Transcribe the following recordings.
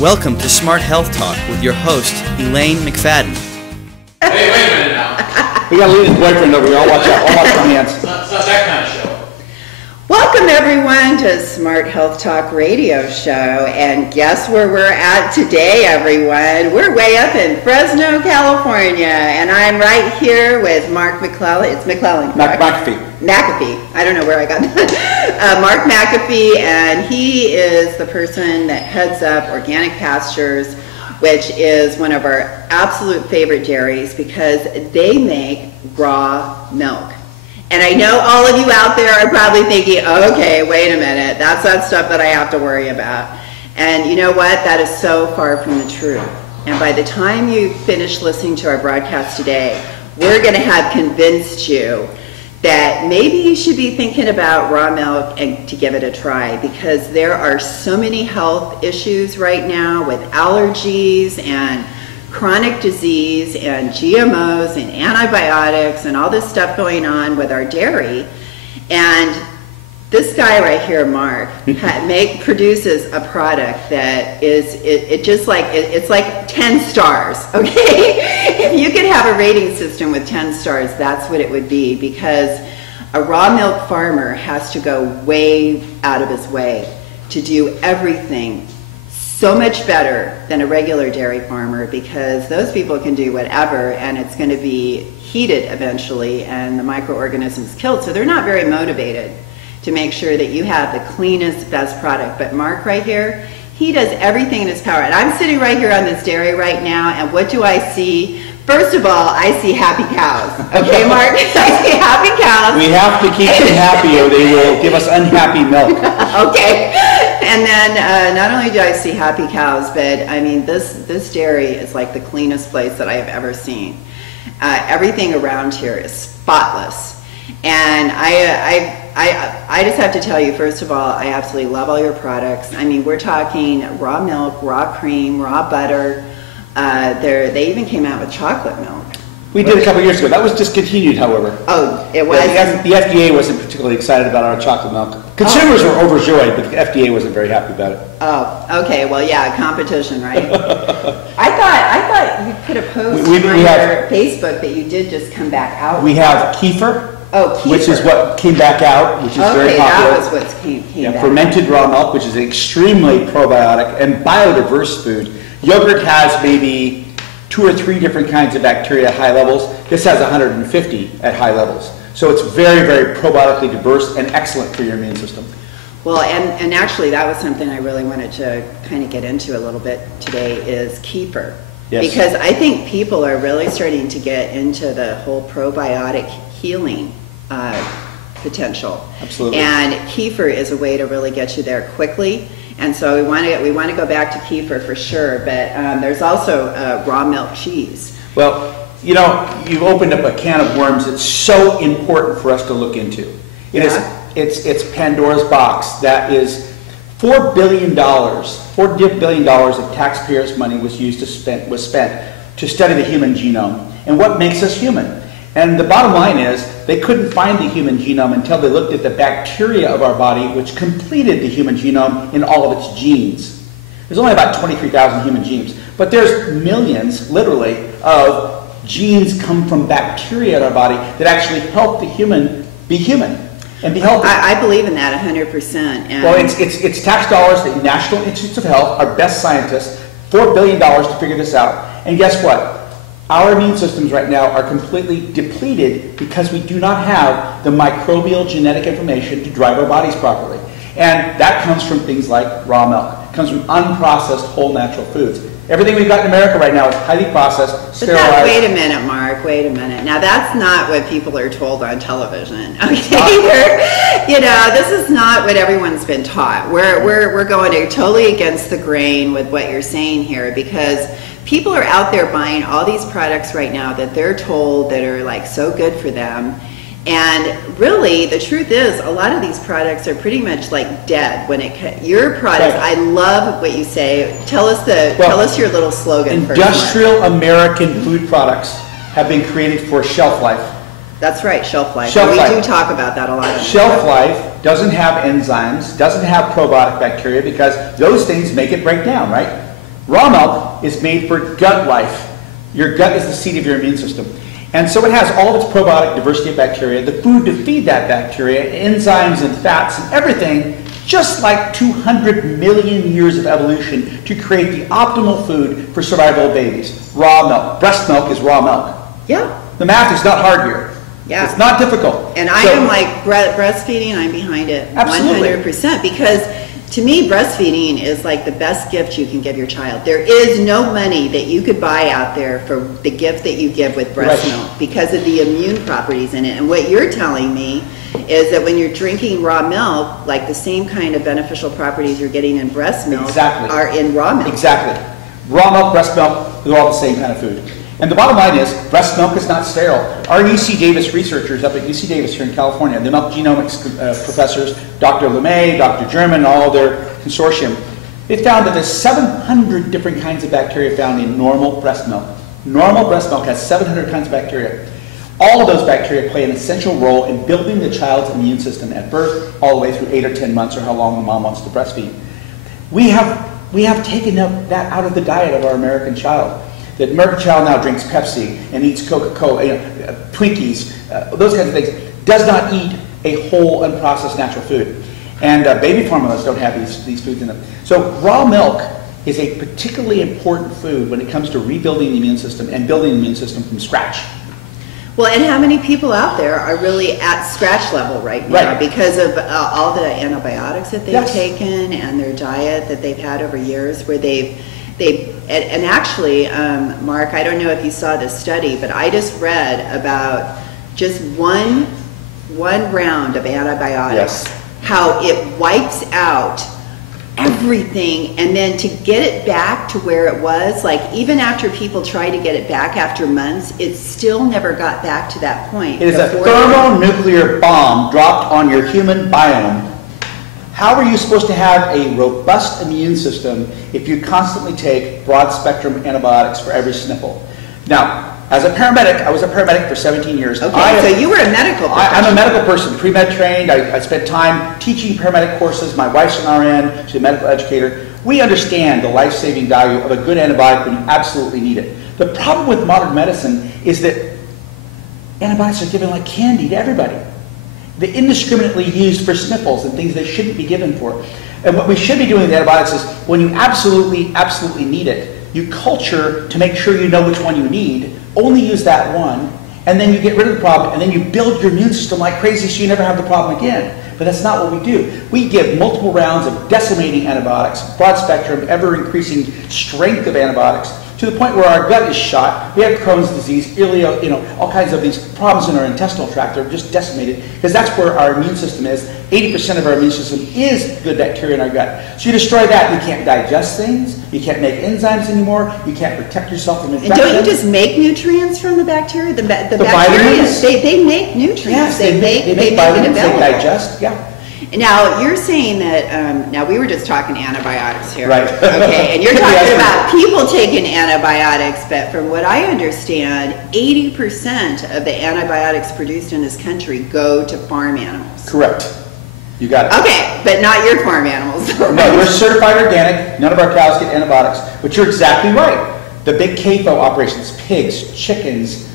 Welcome to Smart Health Talk with your host, Elaine McFadden. Hey, wait a minute now. We gotta leave his boyfriend over here. I'll watch out. I'll watch my hands. It's not that kind of show. Welcome everyone to Smart Health Talk radio show, and guess where we're at today, everyone? We're way up in Fresno, California, and I'm right here with Mark McClellan. It's McClellan, correct? McAfee. I don't know where I got that. Mark McAfee, and he is the person that heads up Organic Pastures, which is one of our absolute favorite dairies because they make raw milk. And I know all of you out there are probably thinking, oh, okay, wait a minute, that's that stuff that I have to worry about. And you know what? That is so far from the truth. And by the time you finish listening to our broadcast today, we're going to have convinced you that maybe you should be thinking about raw milk and to give it a try, because there are so many health issues right now with allergies and chronic disease and GMOs and antibiotics and all this stuff going on with our dairy. And this guy right here, Mark, produces a product that is, it's like 10 stars, okay? If you could have a rating system with 10 stars, that's what it would be, because a raw milk farmer has to go way out of his way to do everything so much better than a regular dairy farmer, because those people can do whatever and it's going to be heated eventually and the microorganisms killed. So they're not very motivated to make sure that you have the cleanest, best product. But Mark right here, he does everything in his power. And I'm sitting right here on this dairy right now, and what do I see? First of all, I see happy cows. Okay, Mark? I see happy cows. We have to keep them happy or they will give us unhappy milk. Okay. And then not only do I see happy cows, but I mean, this dairy is like the cleanest place that I have ever seen. Everything around here is spotless. And I just have to tell you, first of all, I absolutely love all your products. I mean, we're talking raw milk, raw cream, raw butter. They even came out with chocolate milk. We did a couple years ago. That was discontinued, however. Oh, it was? Yeah, the FDA wasn't particularly excited about our chocolate milk. Consumers were overjoyed, but the FDA wasn't very happy about it. Oh, okay. Well, yeah, competition, right? I thought you put a post on your Facebook that you did just come back out. We have kefir. Oh, kefir. Which is what came back out, which is very popular. Okay, that was what came back. Fermented raw milk, which is an extremely probiotic and biodiverse food. Yogurt has maybe 2 or 3 different kinds of bacteria at high levels. This has 150 at high levels. So it's very, very probiotically diverse and excellent for your immune system. Well, and actually that was something I really wanted to kind of get into a little bit today, is kefir. Yes. Because I think people are really starting to get into the whole probiotic healing potential. Absolutely. And kefir is a way to really get you there quickly. And so we want to go back to kefir for sure, but there's also raw milk cheese. Well, you know, you've opened up a can of worms that's so important for us to look into. It's Pandora's box. That is $4 billion of taxpayers' money was spent to study the human genome and what makes us human. And the bottom line is, they couldn't find the human genome until they looked at the bacteria of our body, which completed the human genome in all of its genes. There's only about 23,000 human genes, but there's millions, literally, of genes come from bacteria in our body that actually help the human be human and be healthy. I believe in that 100%. And well, it's tax dollars, the National Institutes of Health, our best scientists, $4 billion to figure this out. And guess what? Our immune systems right now are completely depleted because we do not have the microbial genetic information to drive our bodies properly. And that comes from things like raw milk. It comes from unprocessed whole natural foods. Everything we've got in America right now is highly processed, sterilized. Wait a minute, Mark, wait a minute. Now that's not what people are told on television, okay? You know, this is not what everyone's been taught. We're going totally against the grain with what you're saying here, because people are out there buying all these products right now that they're told that are like so good for them. And really, the truth is, a lot of these products are pretty much like dead when it. Your products, I love what you say. Tell us your little slogan. Industrial American food products have been created for shelf life. That's right, shelf life. Shelf life. We do talk about that a lot. Shelf life doesn't have enzymes, doesn't have probiotic bacteria, because those things make it break down, right? Raw milk is made for gut life. Your gut is the seat of your immune system. And so it has all of its probiotic diversity of bacteria, the food to feed that bacteria, enzymes and fats and everything, just like 200 million years of evolution to create the optimal food for survival of babies. Raw milk. Breast milk is raw milk. Yeah. The math is not hard here. Yeah. It's not difficult. And I am like breastfeeding, I'm behind it. Absolutely. 100%. Because to me, breastfeeding is like the best gift you can give your child. There is no money that you could buy out there for the gift that you give with breast milk because of the immune properties in it. And what you're telling me is that when you're drinking raw milk, like the same kind of beneficial properties you're getting in breast milk are in raw milk. Exactly. Raw milk, breast milk, they're all the same kind of food. And the bottom line is, breast milk is not sterile. Our UC Davis researchers up at UC Davis here in California, the milk genomics professors, Dr. LeMay, Dr. German, and all their consortium, they found that there's 700 different kinds of bacteria found in normal breast milk. Normal breast milk has 700 kinds of bacteria. All of those bacteria play an essential role in building the child's immune system at birth, all the way through 8 or 10 months, or how long the mom wants to breastfeed. We have taken that out of the diet of our American child. The American child now drinks Pepsi and eats Coca-Cola, Twinkies, those kinds of things. Does not eat a whole unprocessed natural food. And baby formulas don't have these foods in them. So raw milk is a particularly important food when it comes to rebuilding the immune system and building the immune system from scratch. Well, and how many people out there are really at scratch level right now because of all the antibiotics that they've taken and their diet that they've had over years, where and actually, Mark, I don't know if you saw this study, but I just read about just one round of antibiotics, how it wipes out everything, and then to get it back to where it was, like even after people try to get it back after months, it still never got back to that point. It is a thermonuclear bomb dropped on your human biome. How are you supposed to have a robust immune system if you constantly take broad-spectrum antibiotics for every sniffle? Now, as a paramedic, I was a paramedic for 17 years. Okay, so you were a medical professional. I'm a medical person, pre-med trained. I spent time teaching paramedic courses. My wife's an RN. She's a medical educator. We understand the life-saving value of a good antibiotic when you absolutely need it. The problem with modern medicine is that antibiotics are given like candy to everybody. They're indiscriminately used for sniffles and things they shouldn't be given for. And what we should be doing with antibiotics is when you absolutely need it, you culture to make sure you know which one you need, only use that one, and then you get rid of the problem, and then you build your immune system like crazy so you never have the problem again. But that's not what we do. We give multiple rounds of decimating antibiotics, broad spectrum, ever-increasing strength of antibiotics, to the point where our gut is shot. We have Crohn's disease, all kinds of these problems in our intestinal tract are just decimated, because that's where our immune system is. 80% of our immune system is good bacteria in our gut. So you destroy that, you can't digest things, you can't make enzymes anymore, you can't protect yourself from infection. And don't you just make nutrients from the bacteria? The bacteria, vitamins? They make nutrients. Yes, they make vitamins, they digest, Now, you're saying that, now we were just talking antibiotics here. Right. Okay, and you're talking about people taking antibiotics, but from what I understand, 80% of the antibiotics produced in this country go to farm animals. Correct. You got it. Okay, but not your farm animals. No, we're certified organic. None of our cows get antibiotics. But you're exactly right. The big CAFO operations, pigs, chickens,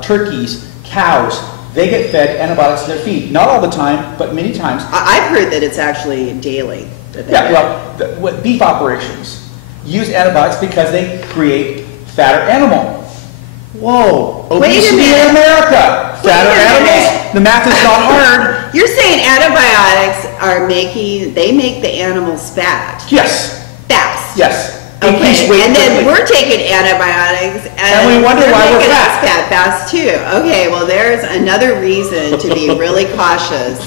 turkeys, cows, they get fed antibiotics in their feed. Not all the time, but many times. I've heard that it's actually daily. Well, beef operations use antibiotics because they create fatter animal. Whoa, obesity in America. Fatter animals, the math is not hard. You're saying antibiotics they make the animals fat. Yes. Fast. Yes. Okay, and then we're taking antibiotics and we wonder why we're fat. Fast too. Okay, well there's another reason to be really cautious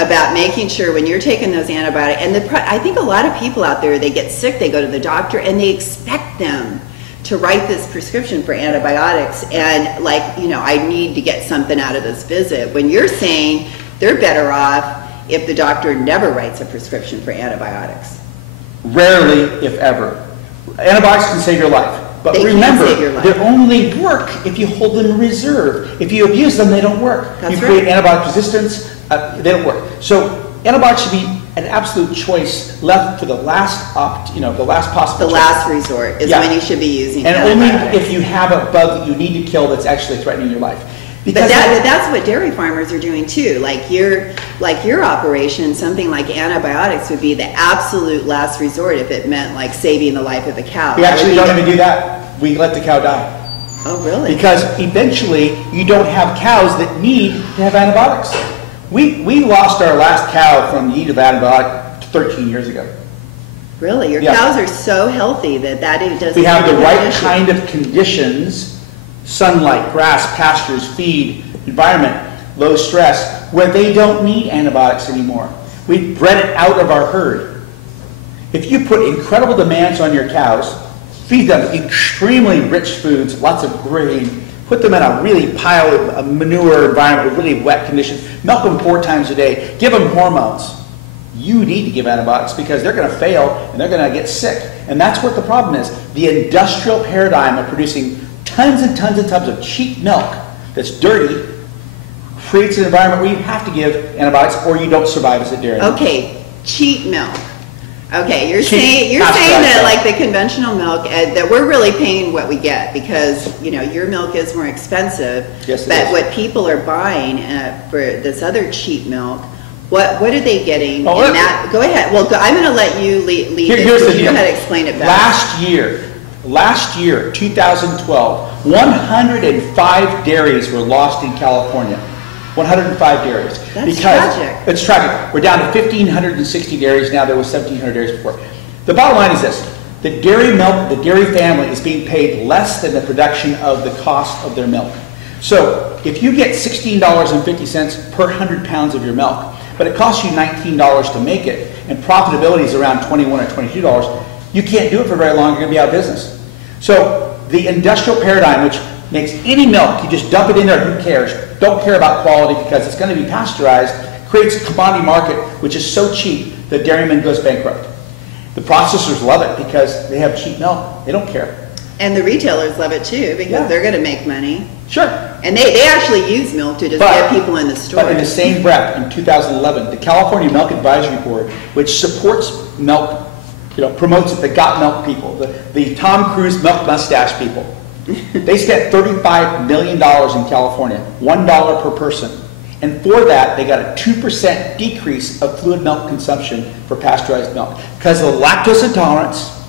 about making sure when you're taking those antibiotics. And I think a lot of people out there, they get sick, they go to the doctor, and they expect them to write this prescription for antibiotics, and I need to get something out of this visit. When you're saying they're better off if the doctor never writes a prescription for antibiotics. Rarely, if ever. Antibiotics can save your life. But remember, they only work if you hold them in reserve. If you abuse them, they don't work. You create antibiotic resistance, they don't work. So antibiotics should be an absolute choice left for the last the last possible. The last resort is when you should be using. And only if you have a bug that you need to kill that's actually threatening your life. Because that's what dairy farmers are doing too. Like your operation, something like antibiotics would be the absolute last resort if it meant like saving the life of a cow. We actually don't even do that. We let the cow die. Oh, really? Because eventually you don't have cows that need to have antibiotics. We lost our last cow from the need of antibiotic 13 years ago. Really? Your cows are so healthy that it doesn't. We have the right kind of conditions, sunlight, grass, pastures, feed, environment, low stress, where they don't need antibiotics anymore. We've bred it out of our herd. If you put incredible demands on your cows, feed them extremely rich foods, lots of grain, put them in a really pile of manure environment with really wet conditions, milk them 4 times a day, give them hormones. You need to give antibiotics because they're going to fail and they're going to get sick. And that's what the problem is. The industrial paradigm of producing tons and tons and tons of cheap milk that's dirty creates an environment where you have to give antibiotics or you don't survive as a dairy. Okay, cheap milk. Okay, you're saying that like the conventional milk that we're really paying what we get because your milk is more expensive. Yes, but what people are buying for this other cheap milk, what are they getting? Go ahead. Well, I'm going to let you lead Here's the deal. You had to explain it better. Last year, 2012, 105 dairies were lost in California. 105 dairies. That's tragic. It's tragic. We're down to 1,560 dairies now. There was 1,700 dairies before. The bottom line is this. The dairy milk, the dairy family is being paid less than the production of the cost of their milk. So if you get $16.50 per 100 pounds of your milk, but it costs you $19 to make it, and profitability is around $21 or $22, you can't do it for very long. You're going to be out of business. So the industrial paradigm, which makes any milk, you just dump it in there, who cares? Don't care about quality because it's going to be pasteurized, creates a commodity market which is so cheap that dairyman goes bankrupt. The processors love it because they have cheap milk. They don't care. And the retailers love it too because they're going to make money. Sure. And they actually use milk to just get people in the store. But in the same breath, in 2011, the California Milk Advisory Board, which supports milk, promotes it, the got milk people, the Tom Cruise milk mustache people, they spent $35 million in California, $1 per person. And for that, they got a 2% decrease of fluid milk consumption for pasteurized milk. Because of lactose intolerance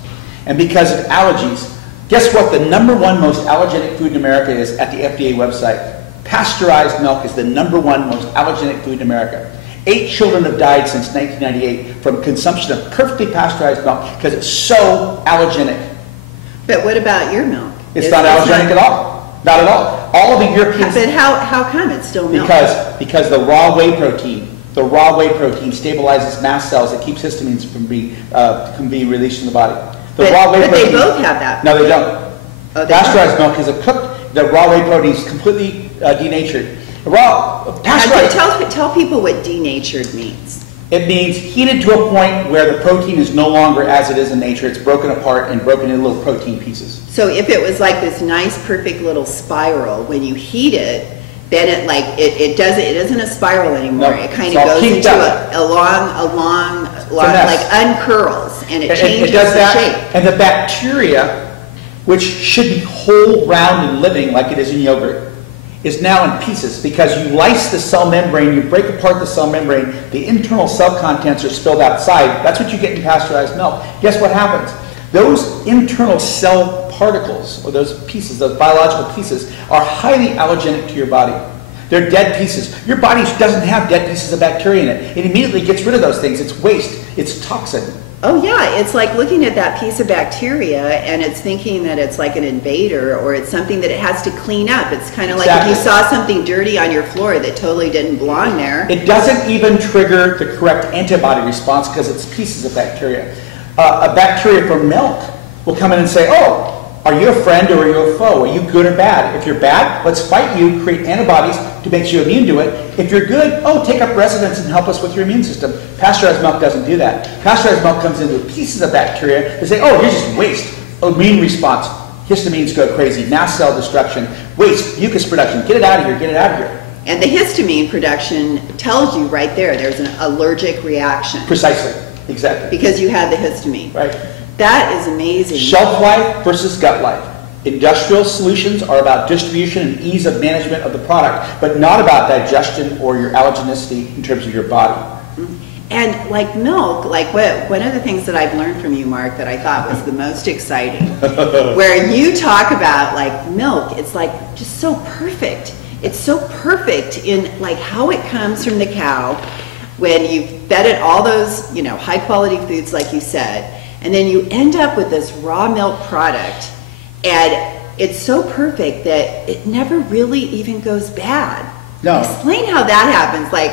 and because of allergies. Guess what the #1 most allergenic food in America is at the FDA website? Pasteurized milk is the #1 most allergenic food in America. 8 children have died since 1998 from consumption of perfectly pasteurized milk because it's so allergenic. But what about your milk? It's not allergenic at all. Not at all. All of the Europeans. But how come it's still milk? Because the raw whey protein stabilizes mast cells. It keeps histamines from being released in the body. But they both have that. No, they don't. Oh, pasteurized milk is the raw whey protein is completely denatured. Tell people what denatured means. It means heated to a point where the protein is no longer as it is in nature. It's broken apart and broken into little protein pieces. So if it was like this nice, perfect little spiral, when you heat it, then it isn't a spiral anymore. No, it kind of goes into a long, like uncurls, and it changes the shape. And the bacteria, which should be whole, round, and living like it is in yogurt, is now in pieces because you lyse the cell membrane, you break apart the cell membrane, the internal cell contents are spilled outside. That's what you get in pasteurized milk. Guess what happens? Those internal cell particles, or those pieces, those biological pieces, are highly allergenic to your body. They're dead pieces. Your body doesn't have dead pieces of bacteria in it. It immediately gets rid of those things. It's waste. It's toxin. Oh yeah, it's like looking at that piece of bacteria and it's thinking that it's like an invader or it's something that it has to clean up. It's kind of like if you saw something dirty on your floor that totally didn't belong there. It doesn't even trigger the correct antibody response because it's pieces of bacteria. A bacteria from milk will come in and say, oh, are you a friend or are you a foe? Are you good or bad? If you're bad, let's fight you, create antibodies to make you immune to it. If you're good, oh, take up residence and help us with your immune system. Pasteurized milk doesn't do that. Pasteurized milk comes in with pieces of bacteria. They say, oh, you're just waste. Immune response. Histamines go crazy. Mast cell destruction. Waste. Mucus production. Get it out of here. Get it out of here. And the histamine production tells you right there's an allergic reaction. Precisely, exactly. Because you had the histamine. Right. That is amazing. Shelf life versus gut life. Industrial solutions are about distribution and ease of management of the product, but not about digestion or your allergenicity in terms of your body. And like milk, like one of the things that I've learned from you, Mark, that I thought was the most exciting, where you talk about like milk, it's like just so perfect. It's so perfect in like how it comes from the cow when you've fed it all those, you know, high quality foods like you said, and then you end up with this raw milk product, and it's so perfect that it never really even goes bad. No. Explain how that happens. Like,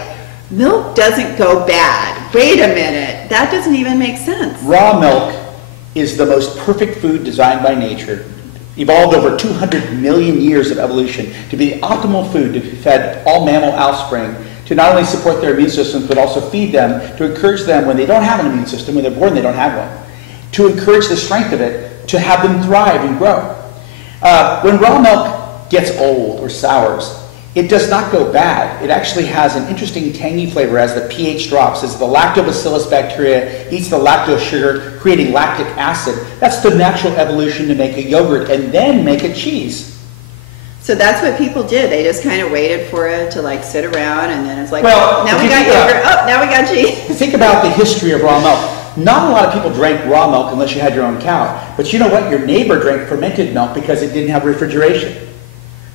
milk doesn't go bad. Wait a minute, that doesn't even make sense. Raw milk is the most perfect food designed by nature, evolved over 200 million years of evolution to be the optimal food to be fed all mammal offspring, to not only support their immune systems but also feed them, to encourage them when they don't have an immune system, when they're born they don't have one, to encourage the strength of it, to have them thrive and grow. When raw milk gets old or sours, it does not go bad. It actually has an interesting tangy flavor as the pH drops, as the lactobacillus bacteria eats the lactose sugar, creating lactic acid. That's the natural evolution to make a yogurt and then make a cheese. So that's what people did. They just kind of waited for it to like sit around, and then it's like, well, now we got yogurt. Oh, now we got cheese. Think about the history of raw milk. Not a lot of people drank raw milk unless you had your own cow. But you know what? Your neighbor drank fermented milk because it didn't have refrigeration.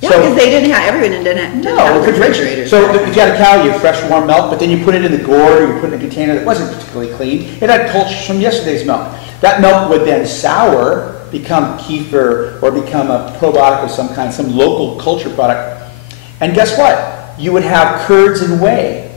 Yeah, because they didn't have, everyone didn't have refrigerators. So if you had a cow, you have fresh warm milk, but then you put it in the gourd, or you put it in a container that wasn't particularly clean. It had cultures from yesterday's milk. That milk would then sour, become kefir, or become a probiotic of some kind, some local culture product. And guess what? You would have curds and whey.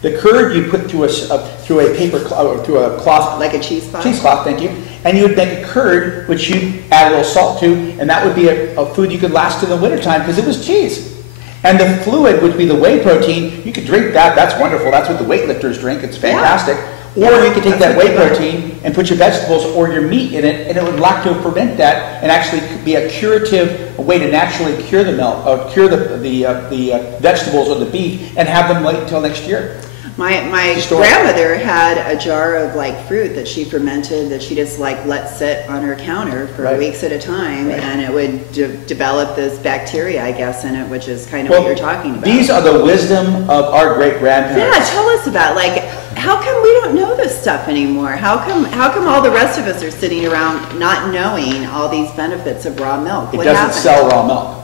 The curd you put through a paper or through a cloth, like a cheesecloth. Cheesecloth, thank you. And you would make a curd, which you add a little salt to, and that would be a food you could last to the wintertime because it was cheese. And the fluid would be the whey protein. You could drink that. That's wonderful. That's what the weightlifters drink. It's fantastic. Yeah. Or you could take that whey protein and put your vegetables or your meat in it, and it would lacto-ferment that and actually be a curative, a way to naturally cure the milk, or cure the vegetables or the beef, and have them wait until next year. My grandmother had a jar of like fruit that she fermented that she just like let sit on her counter for weeks at a time, and it would develop this bacteria, I guess, in it, which is kind of what you're talking about. These are the wisdom of our great grandparents. Yeah, tell us about, like, how come we don't know this stuff anymore? How come all the rest of us are sitting around not knowing all these benefits of raw milk? It doesn't sell raw milk.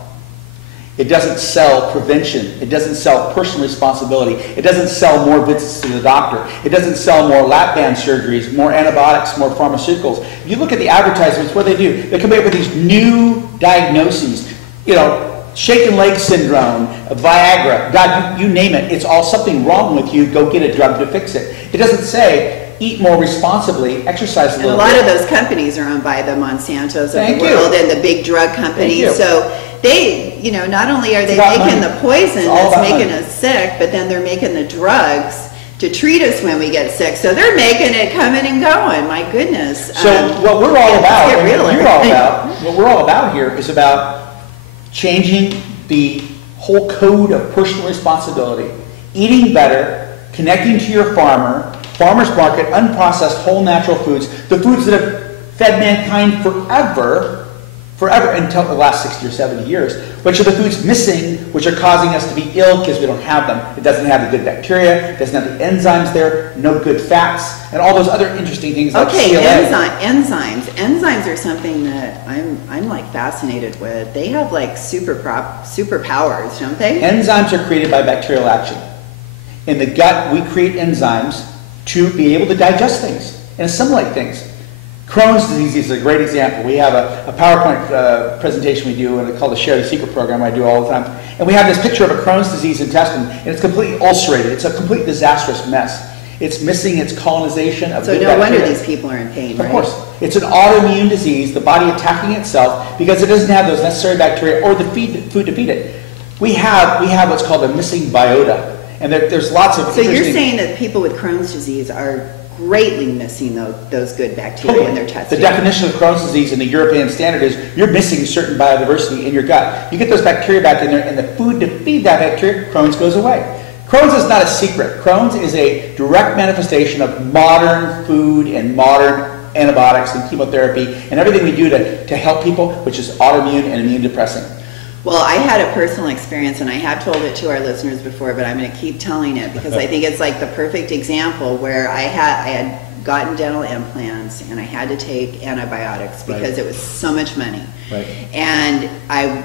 It doesn't sell prevention. It doesn't sell personal responsibility. It doesn't sell more visits to the doctor. It doesn't sell more lap band surgeries, more antibiotics, more pharmaceuticals. If you look at the advertisements, what do? They come up with these new diagnoses. You know, shaken leg syndrome, Viagra, God, you name it. It's all something wrong with you. Go get a drug to fix it. It doesn't say eat more responsibly, exercise a little bit. And a lot of those companies are owned by the Monsantos of the world and the big drug companies. So they, you know, not only are they making the poison that's making us sick, but then they're making the drugs to treat us when we get sick. So they're making it coming and going. My goodness. So what we're all about, what we're all about here is about changing the whole code of personal responsibility, eating better, connecting to your farmer's market, unprocessed, whole natural foods, the foods that have fed mankind forever until the last 60 or 70 years, which are the foods missing, which are causing us to be ill because we don't have them. It doesn't have the good bacteria, it doesn't have the enzymes there, no good fats, and all those other interesting things like CLA. Enzymes. Enzymes are something that I'm like fascinated with. They have like superpowers, don't they? Enzymes are created by bacterial action. In the gut, we create enzymes to be able to digest things and assimilate things. Crohn's disease is a great example. We have a PowerPoint presentation we do, and it's called the Share the Secret program I do all the time. And we have this picture of a Crohn's disease intestine, and it's completely ulcerated. It's a complete disastrous mess. It's missing its colonization of good bacteria. So no wonder these people are in pain, right? Of course. It's an autoimmune disease, the body attacking itself because it doesn't have those necessary bacteria or the food to feed it. We have what's called a missing biota. And there's lots of So you're saying that people with Crohn's disease are greatly missing those good bacteria in their testing. The definition of Crohn's disease in the European standard is you're missing certain biodiversity in your gut. You get those bacteria back in there, and the food to feed that bacteria, Crohn's goes away. Crohn's is not a secret. Crohn's is a direct manifestation of modern food and modern antibiotics and chemotherapy and everything we do to help people, which is autoimmune and immune depressing. Well, I had a personal experience, and I have told it to our listeners before, but I'm going to keep telling it because I think it's like the perfect example where I had gotten dental implants and I had to take antibiotics because it was so much money. Right. And I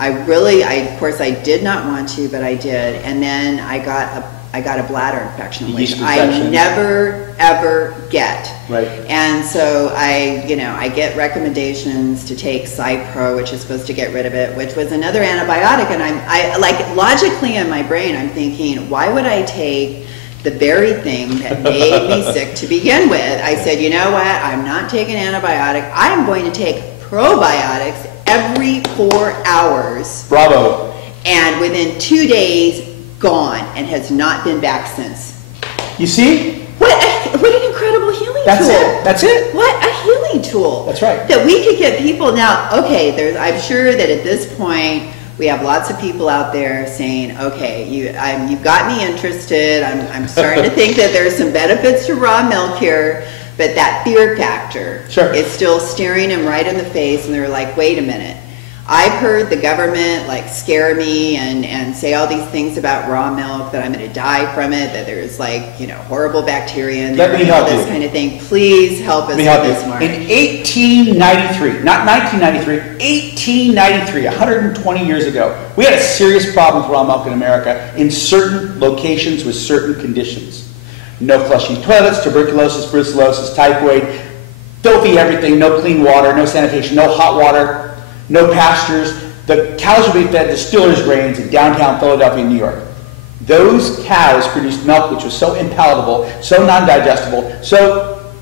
of course I did not want to, but I did. And then I got a bladder infection, which I never ever get. Right. And so I get recommendations to take Cypro, which is supposed to get rid of it, which was another antibiotic. And I like logically in my brain, I'm thinking, why would I take the very thing that made me sick to begin with? I said, you know what? I'm not taking antibiotic. I'm going to take probiotics every 4 hours. Bravo. And within 2 days, gone, and has not been back since. You see? What an incredible healing tool. That's it. What a healing tool. That's right. That we could get people now, okay, I'm sure that at this point, we have lots of people out there saying, okay, you've got me interested. I'm starting to think that there's some benefits to raw milk here, but that fear factor is still staring them right in the face, and they're like, wait a minute. I've heard the government like scare me and say all these things about raw milk, that I'm going to die from it, that there's like, horrible bacteria in there, Let me help this you. kind of thing. Please help us with this, Mark. In 1893, not 1993, 1893, 120 years ago, we had a serious problem with raw milk in America in certain locations with certain conditions. No flushing toilets, tuberculosis, brucellosis, typhoid, filthy everything, no clean water, no sanitation, no hot water, no pastures. The cows would be fed distillers' grains in downtown Philadelphia and New York. Those cows produced milk which was so impalatable, so non-digestible, so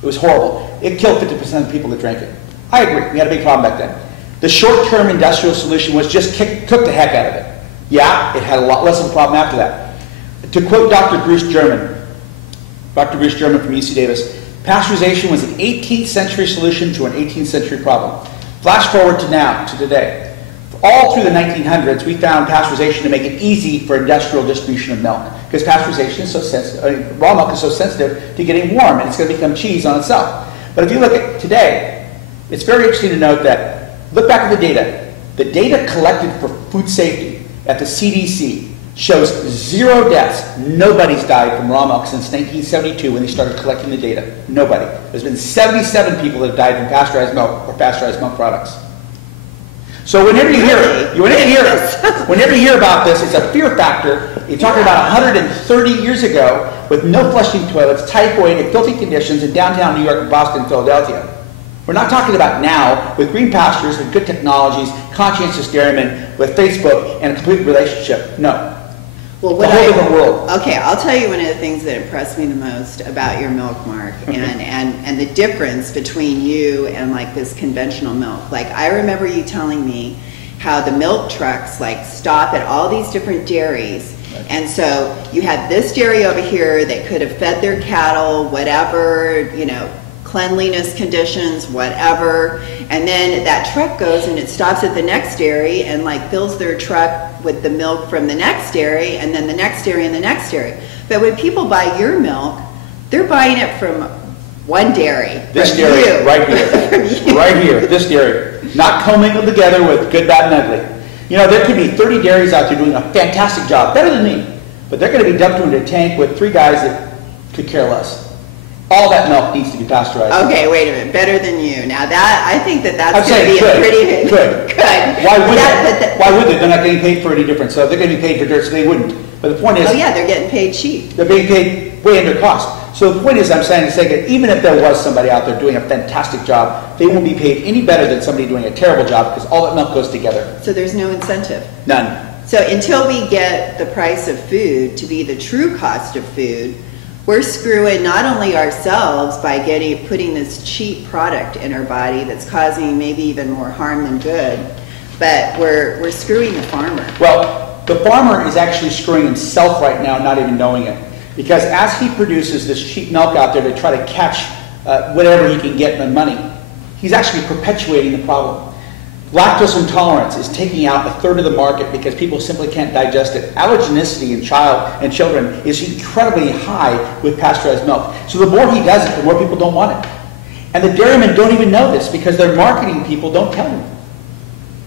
it was horrible. It killed 50% of the people that drank it. I agree, we had a big problem back then. The short-term industrial solution was just cook the heck out of it. Yeah, it had a lot less of a problem after that. To quote Dr. Bruce German from UC Davis, pasteurization was an 18th century solution to an 18th century problem. Flash forward to now, to today. All through the 1900s, we found pasteurization to make it easy for industrial distribution of milk, because pasteurization is so sensitive, raw milk is so sensitive to getting warm, and it's going to become cheese on itself. But if you look at today, it's very interesting to note that, look back at the data collected for food safety at the CDC shows 0 deaths. Nobody's died from raw milk since 1972 when they started collecting the data. Nobody. There's been 77 people that have died from pasteurized milk or pasteurized milk products. So whenever you hear about this, it's a fear factor. You're talking about 130 years ago with no flushing toilets, typhoid, and filthy conditions in downtown New York, Boston, Philadelphia. We're not talking about now with green pastures, with good technologies, conscientious dairymen, with Facebook, and a complete relationship. No. Well, it's a whole different world. Okay, I'll tell you one of the things that impressed me the most about your milk, Mark, and the difference between you and like this conventional milk. Like, I remember you telling me how the milk trucks like stop at all these different dairies. And so you had this dairy over here that could have fed their cattle, whatever, cleanliness conditions, whatever, and then that truck goes and it stops at the next dairy and like fills their truck with the milk from the next dairy, and then the next dairy and the next dairy. But when people buy your milk, they're buying it from one dairy. This dairy, right here, right here, this dairy, not commingled together with good, bad, and ugly. There could be 30 dairies out there doing a fantastic job, better than me, but they're going to be dumped into a tank with 3 guys that could care less. All that milk needs to be pasteurized. Okay, wait a minute. Better than you. Now I think that's going to be a pretty good. Why would they? They're not getting paid for any difference. So they're going to be paid for dirt, so they wouldn't. But the point is, they're getting paid cheap. They're being paid way under cost. So the point is, I'm saying that even if there was somebody out there doing a fantastic job, they won't be paid any better than somebody doing a terrible job, because all that milk goes together. So there's no incentive. None. So until we get the price of food to be the true cost of food, we're screwing not only ourselves by putting this cheap product in our body that's causing maybe even more harm than good, but we're screwing the farmer. Well, the farmer is actually screwing himself right now, not even knowing it. Because as he produces this cheap milk out there to try to catch whatever he can get in the money, he's actually perpetuating the problem. Lactose intolerance is taking out a third of the market because people simply can't digest it. Allergenicity in children is incredibly high with pasteurized milk. So the more he does it, the more people don't want it. And the dairymen don't even know this because their marketing people don't tell them.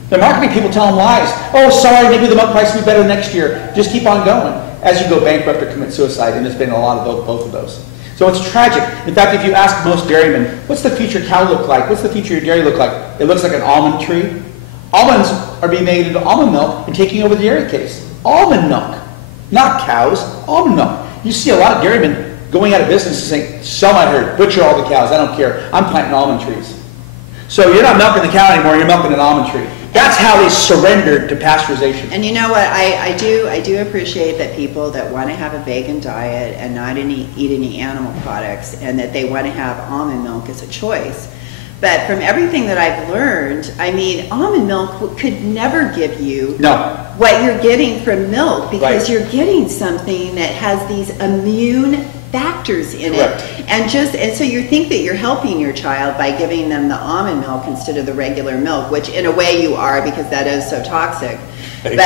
The marketing people tell them lies. Oh, sorry, maybe the milk price will be better next year. Just keep on going as you go bankrupt or commit suicide, and there's been a lot of both of those. So it's tragic. In fact, if you ask most dairymen, what's the future cow look like? What's the future of your dairy look like? It looks like an almond tree. Almonds are being made into almond milk and taking over the dairy case. Almond milk, not cows, almond milk. You see a lot of dairymen going out of business and saying, sell my herd, butcher all the cows, I don't care. I'm planting almond trees. So you're not milking the cow anymore, you're milking an almond tree. That's how they surrendered to pasteurization. And you know what, I do appreciate that people that want to have a vegan diet and not eat any animal products, and that they want to have almond milk as a choice. But from everything that I've learned, I mean, almond milk could never give you what you're getting from milk, because you're getting something that has these immune factors in it. And so you think that you're helping your child by giving them the almond milk instead of the regular milk, which in a way you are, because that is so toxic. But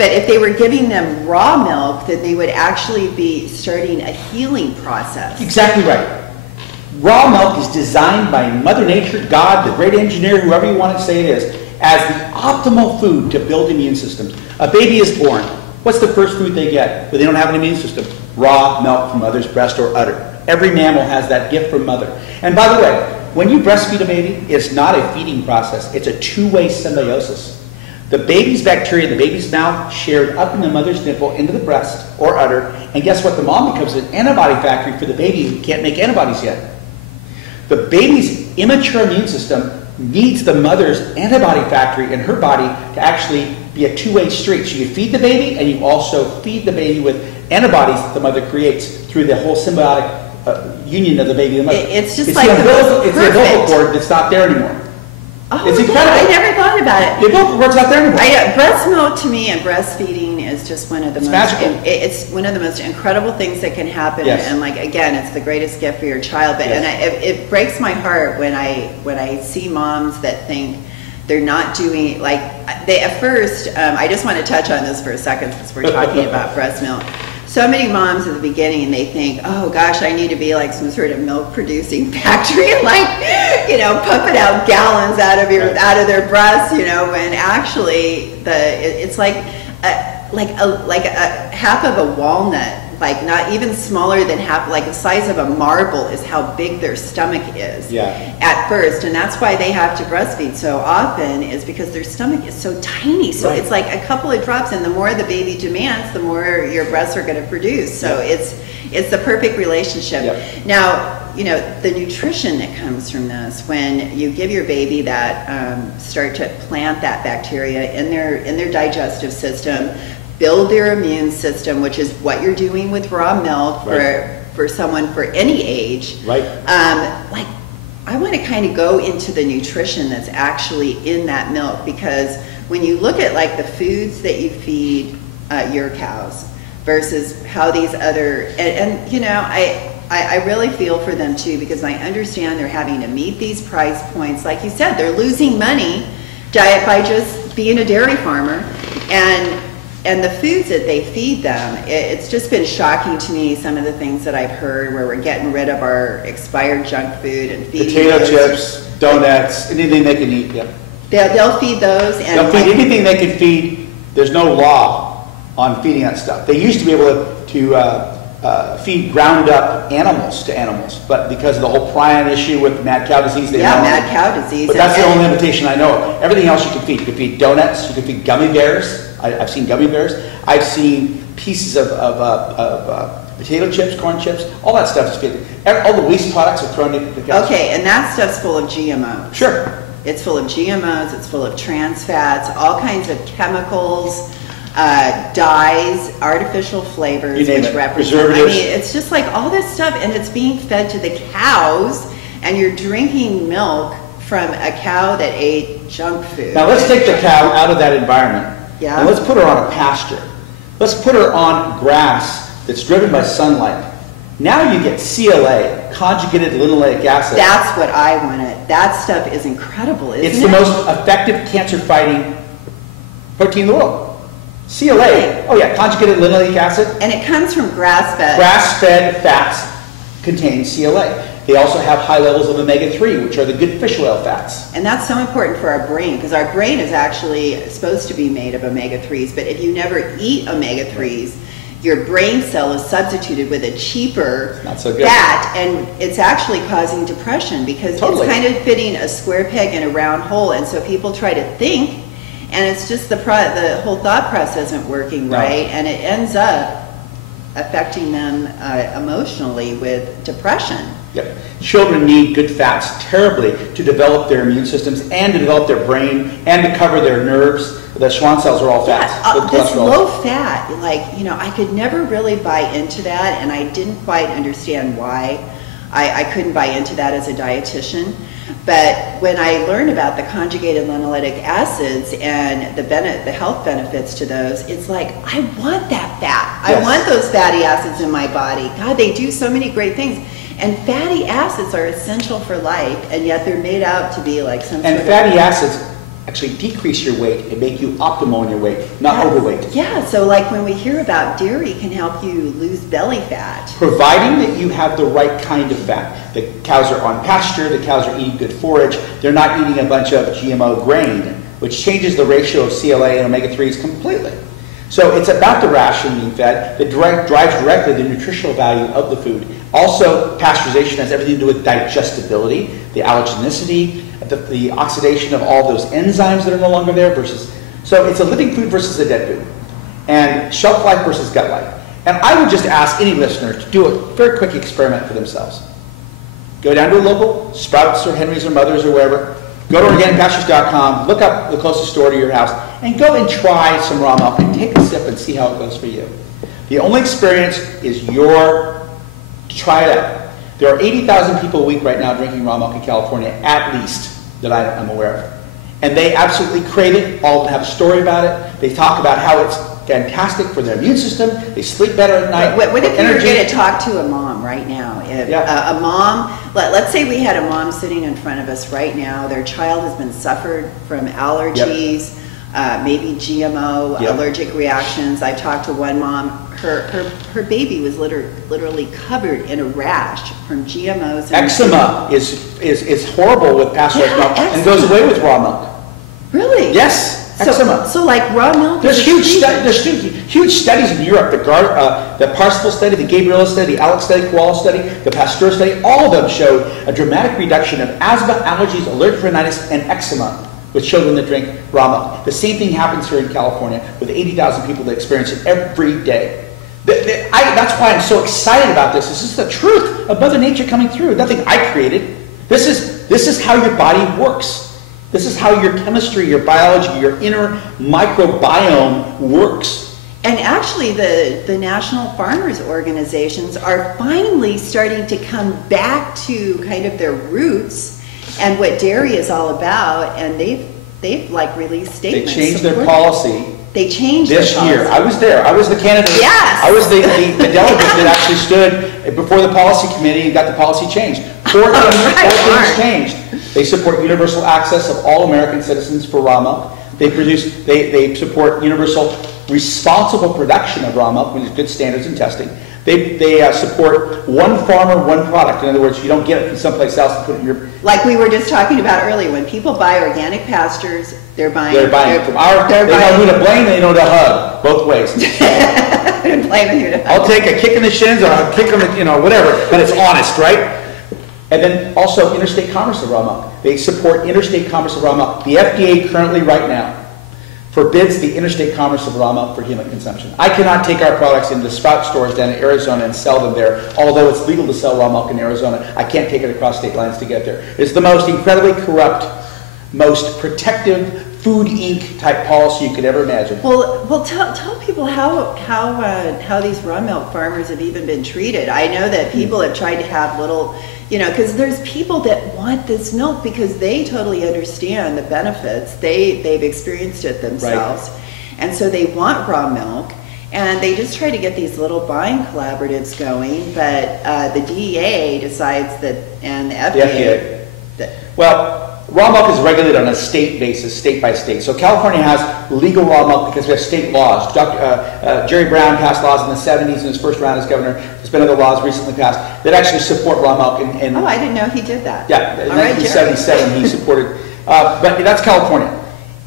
if they were giving them raw milk, then they would actually be starting a healing process. Exactly right. Raw milk is designed by Mother Nature, God, the great engineer, whoever you want to say it is, as the optimal food to build immune systems. A baby is born. What's the first food they get when they don't have an immune system? Raw milk from mother's breast or udder. Every mammal has that gift from mother. And by the way, when you breastfeed a baby, it's not a feeding process. It's a two-way symbiosis. The baby's bacteria in the baby's mouth shared up in the mother's nipple into the breast or udder, and guess what? The mom becomes an antibody factory for the baby who can't make antibodies yet. The baby's immature immune system needs the mother's antibody factory in her body to actually be a two-way street. So you feed the baby, and you also feed the baby with antibodies that the mother creates through the whole symbiotic union of the baby and the mother. It's just like the umbilical cord that's not there anymore. Oh, it's incredible. I never thought about it. The umbilical cord's not there anymore. Breast milk to me and breastfeeding is just one of the it's one of the most incredible things that can happen. Yes. And like, again, it's the greatest gift for your child. But it breaks my heart when I see moms that think they're not doing, like, they at first, I just want to touch on this for a second since we're talking about breast milk. So many moms at the beginning, they think, oh gosh, I need to be like some sort of milk producing factory, like, you know, pumping out gallons out of their breasts, you know, when actually it's like a half of a walnut, like not even smaller than half, like the size of a marble is how big their stomach is at first. And that's why they have to breastfeed so often, is because their stomach is so tiny. So it's like a couple of drops, and the more the baby demands, the more your breasts are going to produce. So it's the perfect relationship. Now, you know, the nutrition that comes from this, when you give your baby that, start to plant that bacteria in their digestive system, build their immune system, which is what you're doing with raw milk for someone for any age. Like, I want to kind of go into the nutrition that's actually in that milk, because when you look at like the foods that you feed your cows versus how these other, and you know, I really feel for them too, because I understand they're having to meet these price points. Like you said, they're losing money by just being a dairy farmer, and the foods that they feed them, it's just been shocking to me, some of the things that I've heard, where we're getting rid of our expired junk food and feeding potato chips, donuts, anything they can eat. They'll feed those. And they'll feed anything they can feed. There's no law on feeding that stuff. They used to be able to feed ground up animals to animals, but because of the whole prion issue with mad cow disease, mad cow disease. But that's the only limitation I know of. Everything else you can feed. You can feed donuts. You can feed gummy bears. I've seen gummy bears. I've seen pieces of potato chips, corn chips. All that stuff is feeding. All the waste products are thrown into the cows. Okay, and that stuff's full of GMOs. Sure. It's full of GMOs. It's full of trans fats, all kinds of chemicals. Dyes, artificial flavors, which represent, preservatives. I mean, it's just like all this stuff, and it's being fed to the cows, and you're drinking milk from a cow that ate junk food. Now let's take the cow out of that environment. Yeah. And let's put her on a pasture. Let's put her on grass that's driven by sunlight. Now you get CLA, conjugated linoleic acid. That's what I wanted. That stuff is incredible, isn't it? It's the most effective cancer-fighting protein in the world. CLA, oh yeah, conjugated linoleic acid. And it comes from grass-fed. Grass-fed fats contain CLA. They also have high levels of omega-3, which are the good fish oil fats. And that's so important for our brain, because our brain is actually supposed to be made of omega-3s, but if you never eat omega-3s, your brain cell is substituted with a cheaper Not so good. fat, and it's actually causing depression, because Totally. it's kind of fitting a square peg in a round hole, and so people try to think, and it's just the whole thought process isn't working No. right, and it ends up affecting them emotionally with depression. Yep. Children need good fats terribly to develop their immune systems and to develop their brain and to cover their nerves. The Schwann cells are all fats. with This cholesterol. low fat, I could never really buy into that, and I didn't quite understand why. I couldn't buy into that as a dietitian. But when I learned about the conjugated linoleic acids and the health benefits to those, it's like, I want that fat. Yes. I want those fatty acids in my body. God, they do so many great things. And fatty acids are essential for life, and yet they're made out to be like some And sort fatty acids actually decrease your weight and make you optimal in your weight, not overweight. Yeah, so like when we hear about dairy can help you lose belly fat. Providing that you have the right kind of fat. The cows are on pasture, the cows are eating good forage, they're not eating a bunch of GMO grain, which changes the ratio of CLA and omega-3s completely. So it's about the ration being fed that drives directly the nutritional value of the food. Also, pasteurization has everything to do with digestibility, the allergenicity, the oxidation of all those enzymes that are no longer there so it's a living food versus a dead food. And shelf life versus gut life. And I would just ask any listener to do a very quick experiment for themselves. Go down to a local Sprouts or Henry's or Mother's or wherever, go to organicpastures.com, look up the closest store to your house, and go and try some raw milk and take a sip and see how it goes for you. The only experience is try it out. There are 80,000 people a week right now drinking raw milk in California, at least, that I'm aware of. And they absolutely crave it. All of them have a story about it. They talk about how it's fantastic for their immune system. They sleep better at night. What if you were energy. going to talk to a mom right now? If a mom, let's say we had a mom sitting in front of us right now. Their child has been suffered from allergies, maybe GMO allergic reactions. I talked to one mom. Her baby was literally covered in a rash from GMOs. And Eczema is horrible with pasteurized milk and goes away with raw milk. Really? Yes, eczema. So like raw milk. There's huge studies in Europe. The Parsifal study, the Gabriella study, the Alex study, Koala study, the Pasteur study. All of them showed a dramatic reduction of asthma, allergies, allergic rhinitis, and eczema with children that drink raw milk. The same thing happens here in California with 80,000 people that experience it every day. That's why I'm so excited about this. This is the truth of Mother Nature coming through. Nothing I created. This is how your body works. This is how your chemistry, your biology, your inner microbiome works. And actually, the national farmers organizations are finally starting to come back to kind of their roots and what dairy is all about. And they've like released statements. They changed their policy. They changed this year. I was there. I was the candidate. Yes. I was the delegate that actually stood before the policy committee and got the policy changed. Four things changed. They support universal access of all American citizens for raw milk. They support universal responsible production of raw milk with good standards and testing. They support one farmer, one product. In other words, you don't get it from someplace else and put it in your... Like we were just talking about earlier, when people buy organic pastures, they're buying from our... They know who to blame, they know who to hug. Both ways. They're blaming who to hug. I'll take a kick in the shins or I'll kick them, whatever, but it's honest, right? And then also interstate commerce of raw milk. They support interstate commerce of raw milk. The FDA currently right now forbids the interstate commerce of raw milk for human consumption. I cannot take our products into Sprout stores down in Arizona and sell them there. Although it's legal to sell raw milk in Arizona, I can't take it across state lines to get there. It's the most incredibly corrupt, most protective Food Inc. type policy you could ever imagine. Well, tell people how these raw milk farmers have even been treated. I know that people have tried to have little, because there's people that want this milk because they totally understand the benefits. They've experienced it themselves, right. And so they want raw milk. And they just try to get these little buying collaboratives going, but the DEA decides that, and the FDA. Well, raw milk is regulated on a state basis, state by state. So California has legal raw milk because we have state laws. Jerry Brown passed laws in the 70s in his first round as governor. There's been other laws recently passed that actually support raw milk. Oh, I didn't know he did that. Yeah, in All right, 1977 he supported. But that's California.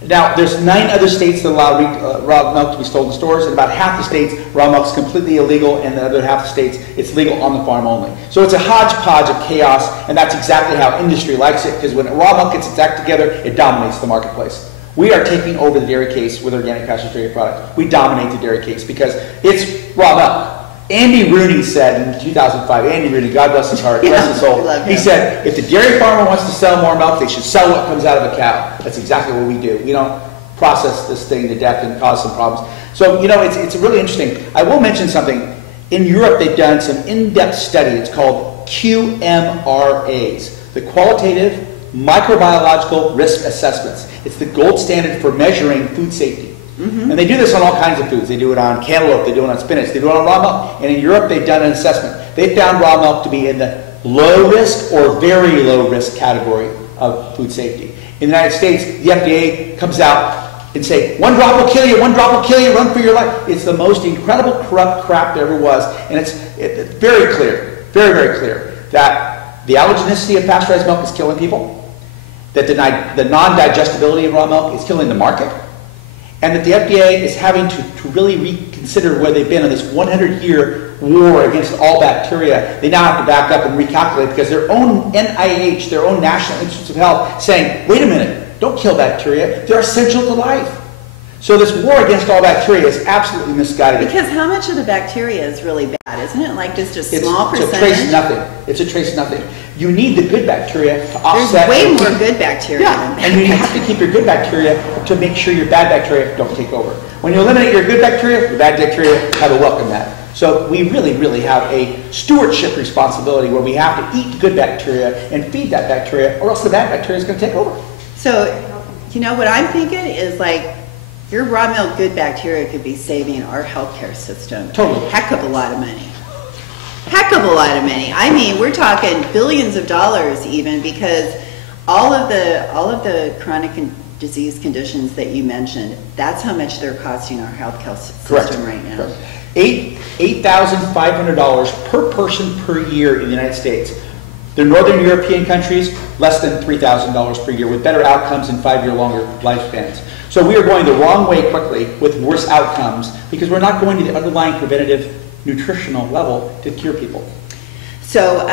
Now, there's 9 other states that allow raw milk to be sold in stores, and about half the states, raw milk is completely illegal, and the other half the states, it's legal on the farm only. So it's a hodgepodge of chaos, and that's exactly how industry likes it, because when raw milk gets its act together, it dominates the marketplace. We are taking over the dairy case with organic pasture-raised products. We dominate the dairy case because it's raw milk. Andy Rooney said in 2005, Andy Rooney, God bless his heart, bless his soul, he said, if the dairy farmer wants to sell more milk, they should sell what comes out of a cow. That's exactly what we do. We don't process this thing to death and cause some problems. So, you know, it's really interesting. I will mention something. In Europe, they've done some in-depth study. It's called QMRAs, the Qualitative Microbiological Risk Assessments. It's the gold standard for measuring food safety. And they do this on all kinds of foods. They do it on cantaloupe, they do it on spinach, they do it on raw milk. And in Europe, they've done an assessment. They found raw milk to be in the low risk or very low risk category of food safety. In the United States, the FDA comes out and say, 1 drop will kill you, 1 drop will kill you, run for your life. It's the most incredible corrupt crap there ever was. And it's very clear, very, very clear, that the allergenicity of pasteurized milk is killing people, that the non-digestibility of raw milk is killing the market, and that the FDA is having to really reconsider where they've been in this 100-year war against all bacteria. They now have to back up and recalculate because their own NIH, their own National Institutes of Health, saying, wait a minute, don't kill bacteria. They're essential to life. So this war against all bacteria is absolutely misguided. Because how much of the bacteria is really bad? Isn't it like just a small percentage? It's a trace nothing. It's a trace nothing. You need the good bacteria to offset. There's way more good bacteria than bad and you have to keep your good bacteria to make sure your bad bacteria don't take over. When you eliminate your good bacteria, your bad bacteria have a welcome mat. So we really, really have a stewardship responsibility where we have to eat good bacteria and feed that bacteria, or else the bad bacteria is going to take over. So, you know, what I'm thinking is like, your raw milk good bacteria could be saving our healthcare system Totally. a heck of a lot of money. Heck of a lot of money. I mean, we're talking billions of dollars even, because all of the chronic disease conditions that you mentioned, that's how much they're costing our healthcare system right now. Correct. $8,500 per person per year in the United States. The Northern European countries, less than $3,000 per year, with better outcomes and 5-year longer lifespans. So we are going the wrong way quickly with worse outcomes because we're not going to the underlying preventative nutritional level to cure people. So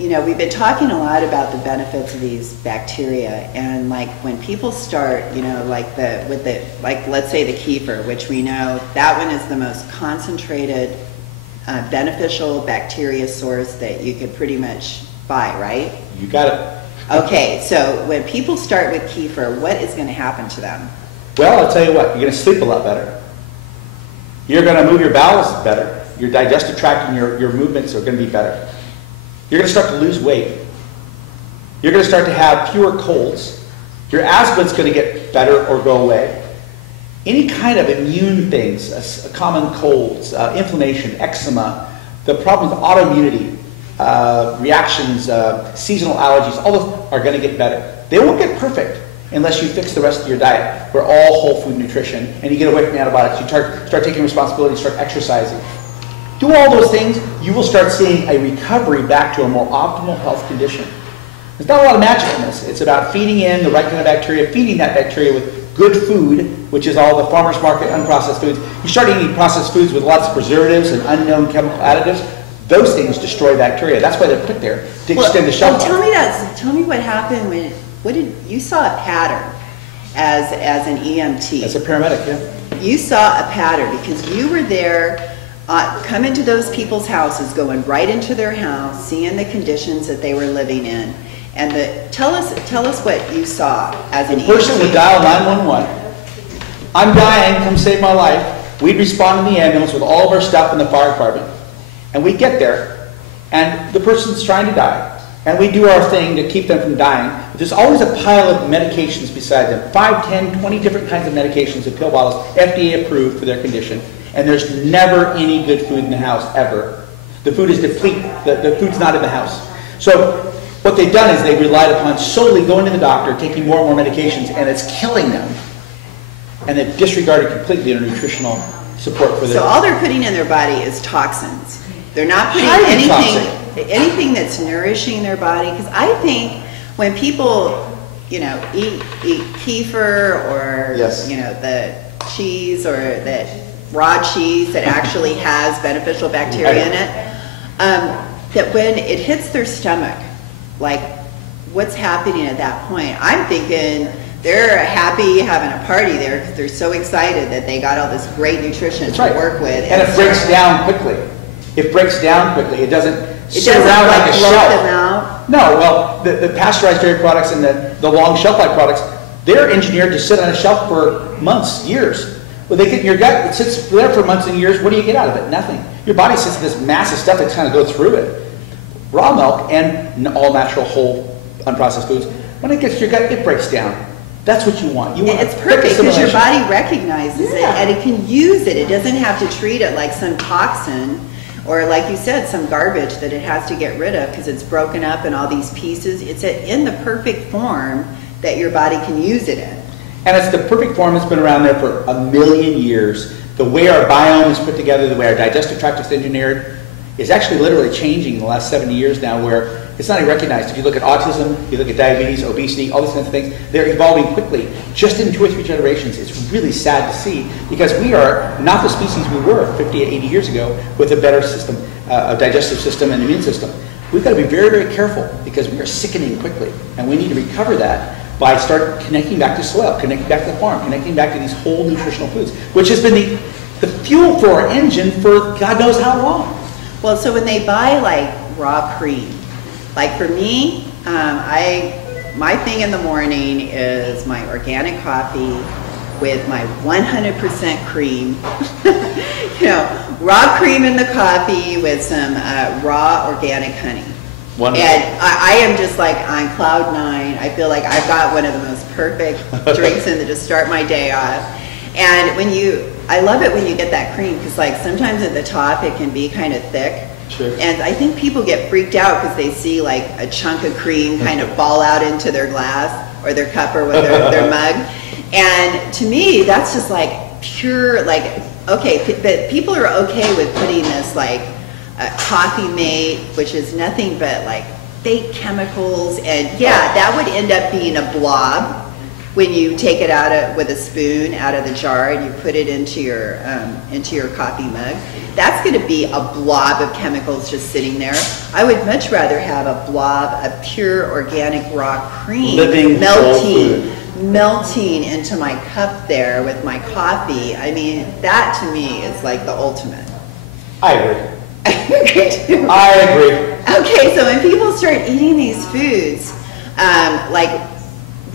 you know, we've been talking a lot about the benefits of these bacteria, and like when people start, you know, like let's say the kefir, which we know that one is the most concentrated beneficial bacteria source that you could pretty much buy, right? You got it. Okay, so when people start with kefir, what is going to happen to them? Well, I'll tell you what, you're going to sleep a lot better. You're going to move your bowels better. Your digestive tract and your movements are going to be better. You're going to start to lose weight. You're going to start to have fewer colds. Your asthma is going to get better or go away. Any kind of immune things, common colds, inflammation, eczema, the problem with autoimmunity, reactions, seasonal allergies, all those are going to get better. They won't get perfect unless you fix the rest of your diet. We're all whole food nutrition, and you get away from antibiotics. You start taking responsibility, start exercising. Do all those things, you will start seeing a recovery back to a more optimal health condition. There's not a lot of magic in this. It's about feeding in the right kind of bacteria, feeding that bacteria with good food, which is all the farmer's market unprocessed foods. You start eating processed foods with lots of preservatives and unknown chemical additives, those things destroy bacteria. That's why they're put there, to extend the shelf life. Tell me what happened when, you saw a pattern as an EMT. As a paramedic, yeah. You saw a pattern because you were there, coming to those people's houses, going right into their house, seeing the conditions that they were living in. And tell us what you saw as an EMT. The person would dial 911. I'm dying, come save my life. We'd respond in the ambulance with all of our stuff in the fire department. And we'd get there, and the person's trying to die. And we do our thing to keep them from dying. But there's always a pile of medications beside them. 5, 10, 20 different kinds of medications and pill bottles, FDA approved for their condition. And there's never any good food in the house, ever. The food is depleted. The food's not in the house. So what they've done is they've relied upon solely going to the doctor, taking more and more medications, and it's killing them. And they've disregarded completely their nutritional support for them. So all they're putting in their body is toxins. They're not putting anything that's nourishing their body. Because I think when people, eat kefir or the cheese or the raw cheese that actually has beneficial bacteria in it, that when it hits their stomach, like what's happening at that point? I'm thinking they're happy having a party there because they're so excited that they got all this great nutrition to work with. And it breaks down quickly. It breaks down quickly. It doesn't sit around like a blow shelf. Them out. No, well, the pasteurized dairy products and the long shelf life products, they're engineered to sit on a shelf for months, years. Well, they get in your gut, it sits there for months and years. What do you get out of it? Nothing. Your body sits in this massive stuff that kind of goes through it. Raw milk and all natural, whole, unprocessed foods, when it gets to your gut, it breaks down. That's what you want. It's perfect because your body recognizes it and it can use it. It doesn't have to treat it like some toxin or, like you said, some garbage that it has to get rid of because it's broken up in all these pieces. It's in the perfect form that your body can use it in. And it's the perfect form that's been around there for 1,000,000 years. The way our biome is put together, the way our digestive tract is engineered, is actually literally changing in the last 70 years now, where it's not even recognized. If you look at autism, you look at diabetes, obesity, all these kinds of things, they're evolving quickly. Just in 2 or 3 generations, it's really sad to see because we are not the species we were 50 to 80 years ago with a better system, a digestive system and immune system. We've got to be very, very careful because we are sickening quickly, and we need to recover that by start connecting back to soil, connecting back to the farm, connecting back to these whole nutritional foods, which has been the fuel for our engine for God knows how long. Well, so when they buy like raw cream, like for me, my thing in the morning is my organic coffee with my 100% cream, raw cream in the coffee with some raw organic honey. Wonderful. And I am just like on cloud 9. I feel like I've got one of the most perfect drinks in to start my day off. And I love it when you get that cream because like sometimes at the top it can be kind of thick. Sure. And I think people get freaked out because they see like a chunk of cream kind of fall out into their glass or their cup or their mug. And to me, that's just like pure, like, okay, but people are okay with putting this like coffee mate, which is nothing but like fake chemicals. And yeah, that would end up being a blob when you take it with a spoon out of the jar and you put it into your coffee mug. That's going to be a blob of chemicals just sitting there. I would much rather have a blob of pure organic raw cream melting into my cup there with my coffee. I mean, that to me is like the ultimate. I agree. I agree. Okay, so when people start eating these foods, like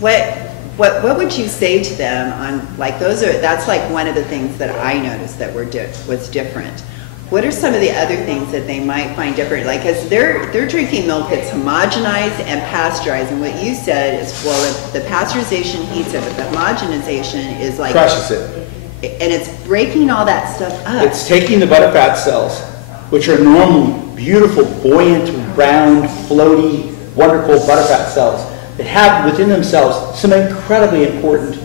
what would you say to them on like that's like one of the things that I noticed that was different. What are some of the other things that they might find different? Like, as they're drinking milk that's homogenized and pasteurized, and what you said is, well, if the pasteurization heats it, but the homogenization is like crushes it, and it's breaking all that stuff up. It's taking the butterfat cells, which are normal, beautiful, buoyant, round, floaty, wonderful butterfat cells that have within themselves some incredibly important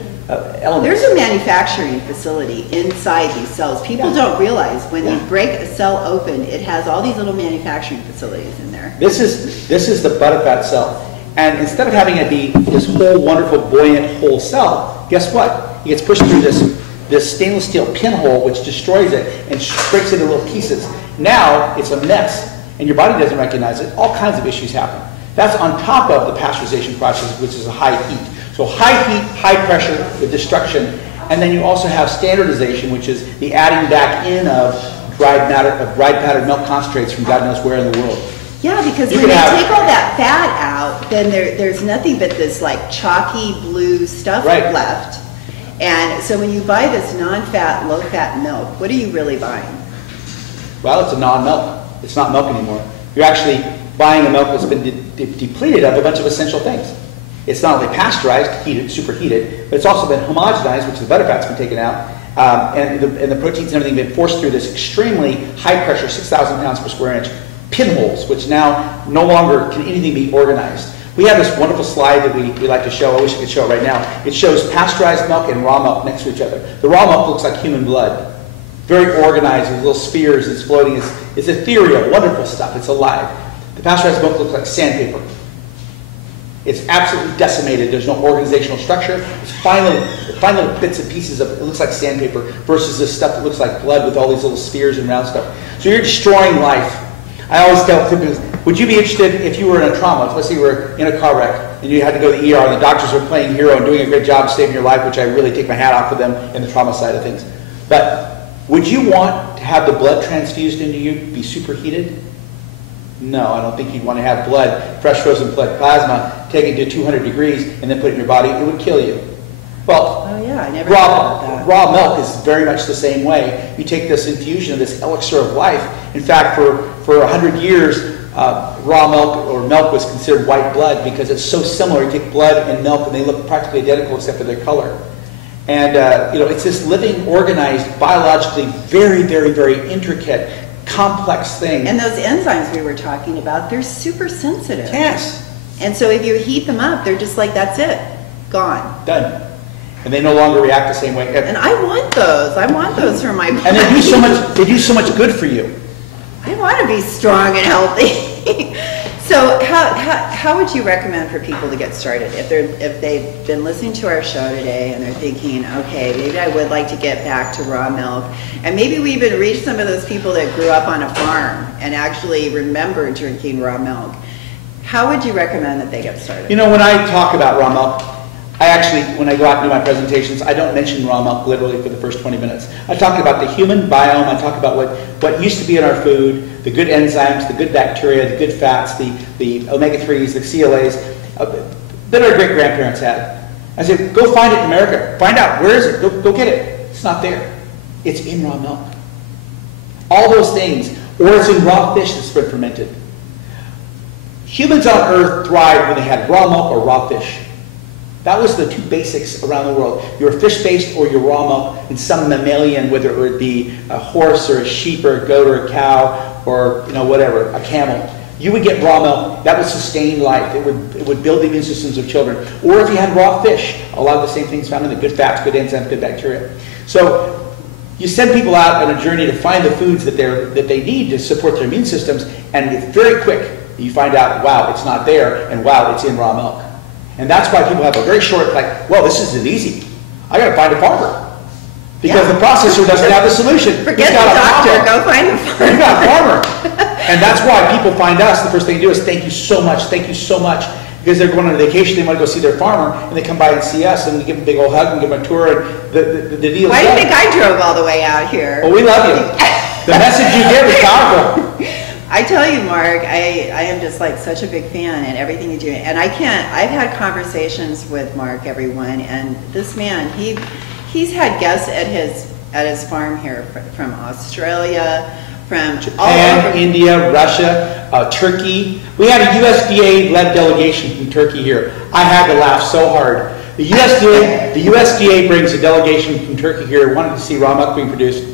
elements. There's a manufacturing facility inside these cells. People don't realize when you break a cell open, it has all these little manufacturing facilities in there. This is the butterfat cell. And instead of having it be this whole wonderful, buoyant, whole cell, guess what? It gets pushed through this stainless steel pinhole, which destroys it and breaks it into little pieces. Now it's a mess, and your body doesn't recognize it. All kinds of issues happen. That's on top of the pasteurization process, which is a high heat. So high heat, high pressure, the destruction, and then you also have standardization, which is the adding back in of dried powdered milk concentrates from God knows where in the world. Yeah, because when they take all that fat out, then there's nothing but this like chalky blue stuff left. And so when you buy this non-fat, low-fat milk, what are you really buying? Well, it's a non-milk. It's not milk anymore. You're actually buying a milk that's been depleted of a bunch of essential things. It's not only pasteurized, heated, superheated, but it's also been homogenized, which the butterfat's been taken out, and the proteins and everything been forced through this extremely high pressure, 6,000 pounds per square inch, pinholes, which now no longer can anything be organized. We have this wonderful slide that we like to show. I wish I could show it right now. It shows pasteurized milk and raw milk next to each other. The raw milk looks like human blood. Very organized with little spheres. It's floating. It's ethereal, wonderful stuff. It's alive. The pasteurized milk looks like sandpaper. It's absolutely decimated. There's no organizational structure. It's fine little bits and pieces of it looks like sandpaper versus this stuff that looks like blood with all these little spheres and round stuff. So you're destroying life. I always tell people, would you be interested if you were in a trauma? Let's say you were in a car wreck and you had to go to the ER and the doctors were playing hero and doing a great job saving your life, which I really take my hat off for them in the trauma side of things. But would you want to have the blood transfused into you be superheated? No, I don't think you'd want to have blood, fresh frozen blood plasma, taken to 200 degrees and then put it in your body. It would kill you. Well, oh yeah, I never thought about that. Raw milk is very much the same way. You take this infusion of this elixir of life. In fact, for 100 years, raw milk or milk was considered white blood because it's so similar. You take blood and milk and they look practically identical except for their color. And it's this living, organized, biologically very, very, very intricate, complex thing. And those enzymes we were talking about, they're super sensitive. Yes. And so if you heat them up, they're just like, that's it, gone. Done. And they no longer react the same way. And I want those. I want those for my body. And they do so much good for you. I want to be strong and healthy. So how would you recommend for people to get started if they've been listening to our show today and they're thinking, okay, maybe I would like to get back to raw milk, and maybe we even reach some of those people that grew up on a farm and actually remember drinking raw milk. How would you recommend that they get started? You know, when I talk about raw milk, I actually, when I go out and do my presentations, I don't mention raw milk literally for the first 20 minutes. I talk about the human biome. I talk about what used to be in our food, the good enzymes, the good bacteria, the good fats, the omega-3s, the CLAs that our great-grandparents had. I said, go find it in America. Find out, where is it? Go get it. It's not there. It's in raw milk. All those things, or it's in raw fish that's been fermented. Humans on Earth thrived when they had raw milk or raw fish. That was the two basics around the world. You're fish-based or you're raw milk in some mammalian, whether it would be a horse or a sheep or a goat or a cow or whatever, a camel. You would get raw milk. That would sustain life. It would build the immune systems of children. Or if you had raw fish, a lot of the same things found in the good fats, good enzymes, good bacteria. So you send people out on a journey to find the foods that they need to support their immune systems, and it's very quick. You find out, wow, it's not there, and wow, it's in raw milk. And that's why people have a very short, like, well, this isn't easy. I got to find a farmer. Because the processor doesn't have the solution. Forget the doctor, go find the farmer. You got a farmer. And that's why people find us. The first thing they do is, thank you so much, because they're going on vacation, they want to go see their farmer, and they come by and see us, and we give them a big old hug and give them a tour, and the deal is Why do you think I drove all the way out here? Well, we love you. The message you give is powerful. I tell you, Mark, I am just like such a big fan and everything you do. And I've had conversations with Mark, everyone, and this man, he's had guests at his farm here from Australia, from Japan, India, Russia, Turkey. We had a USDA-led delegation from Turkey here. I had to laugh so hard. The USDA brings a delegation from Turkey here, wanted to see raw milk being produced.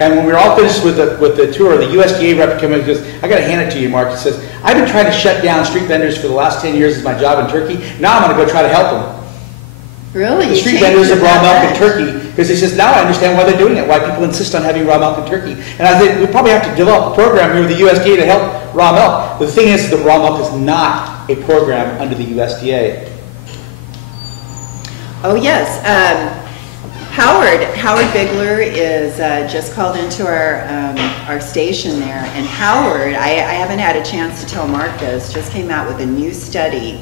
And when we were all finished with the tour, the USDA rep came in and goes, I got to hand it to you, Mark. He says, I've been trying to shut down street vendors for the last 10 years as my job in Turkey. Now I'm going to go try to help them. Really? The street vendors of raw milk in Turkey, because he says, now I understand why they're doing it, why people insist on having raw milk in Turkey. And I think we probably have to develop a program here with the USDA to help raw milk. But the thing is that raw milk is not a program under the USDA. Oh, yes. Howard Bigler is just called into our station there, and Howard, I haven't had a chance to tell Mark this, just came out with a new study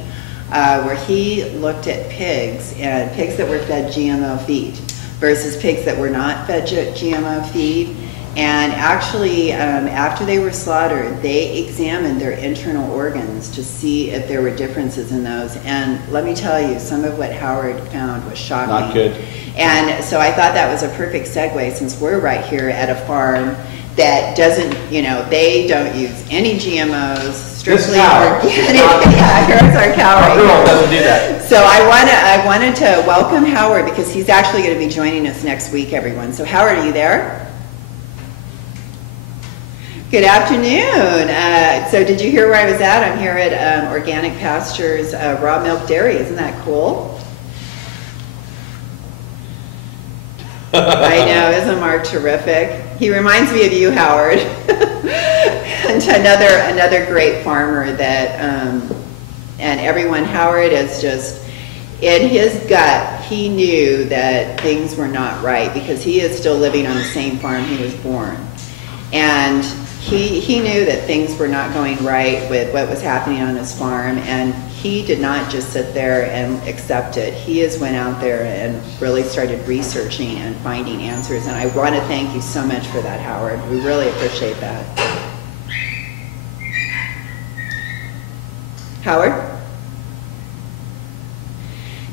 where he looked at pigs that were fed GMO feed versus pigs that were not fed GMO feed. And actually, after they were slaughtered, they examined their internal organs to see if there were differences in those. And let me tell you, some of what Howard found was shocking. Not good. And so I thought that was a perfect segue, since we're right here at a farm that doesn't, they don't use any GMOs. strictly cow. organic. Yeah, here's our cow Our right girl here. doesn't do that. So I wanted to welcome Howard because he's actually going to be joining us next week, everyone. So Howard, are you there? Good afternoon. So did you hear where I was at? I'm here at Organic Pasture's Raw Milk Dairy. Isn't that cool? I know, isn't Mark terrific? He reminds me of you, Howard. And another great farmer that, and everyone, Howard is just, in his gut, he knew that things were not right because he is still living on the same farm he was born. And he knew that things were not going right with what was happening on his farm, and he did not just sit there and accept it. He just went out there and really started researching and finding answers, and I want to thank you so much for that, Howard. We really appreciate that. Howard?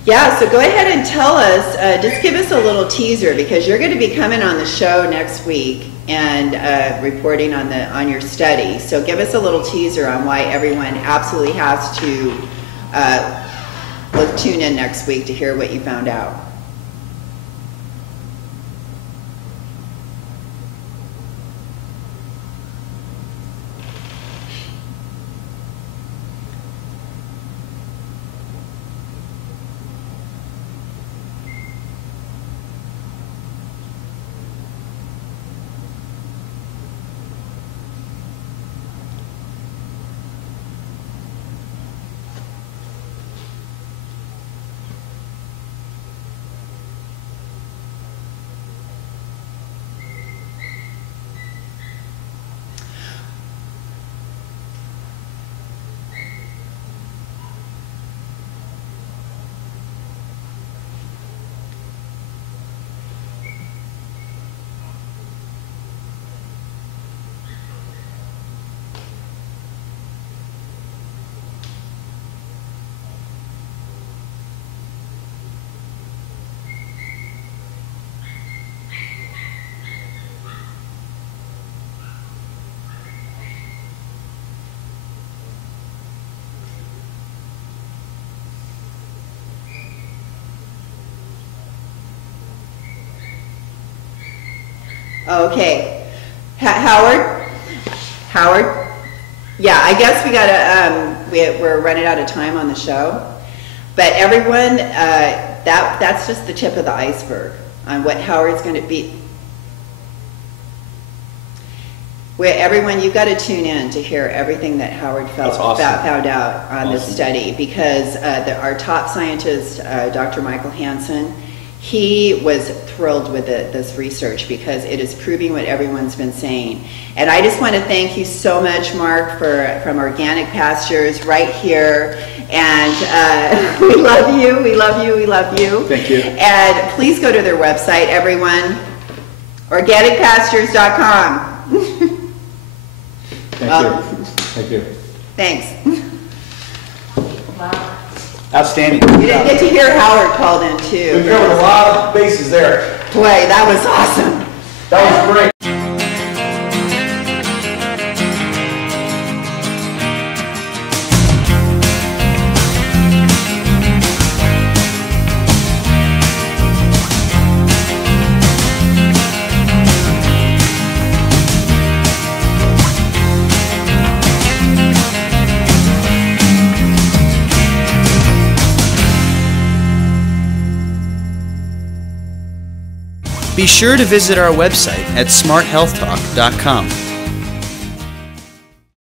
Yeah, so go ahead and tell us, just give us a little teaser because you're going to be coming on the show next week and reporting on your study. So give us a little teaser on why everyone absolutely has to tune in next week to hear what you found out. Okay, Howard? Yeah, I guess we gotta, we're running out of time on the show. But everyone, that's just the tip of the iceberg on what Howard's gonna be. Everyone, you've got to tune in to hear everything that Howard found out on this study because our top scientist, Dr. Michael Hansen, he was thrilled with this research because it is proving what everyone's been saying. And I just want to thank you so much, Mark, from Organic Pastures right here. And we love you, we love you, we love you. Thank you. And please go to their website, everyone, organicpastures.com. Thank you. Thank you. Thanks. Wow. Outstanding. You didn't get to hear Howard called in too. We covered a lot of bases there. Boy, that was awesome. That was great. Be sure to visit our website at smarthealthtalk.com.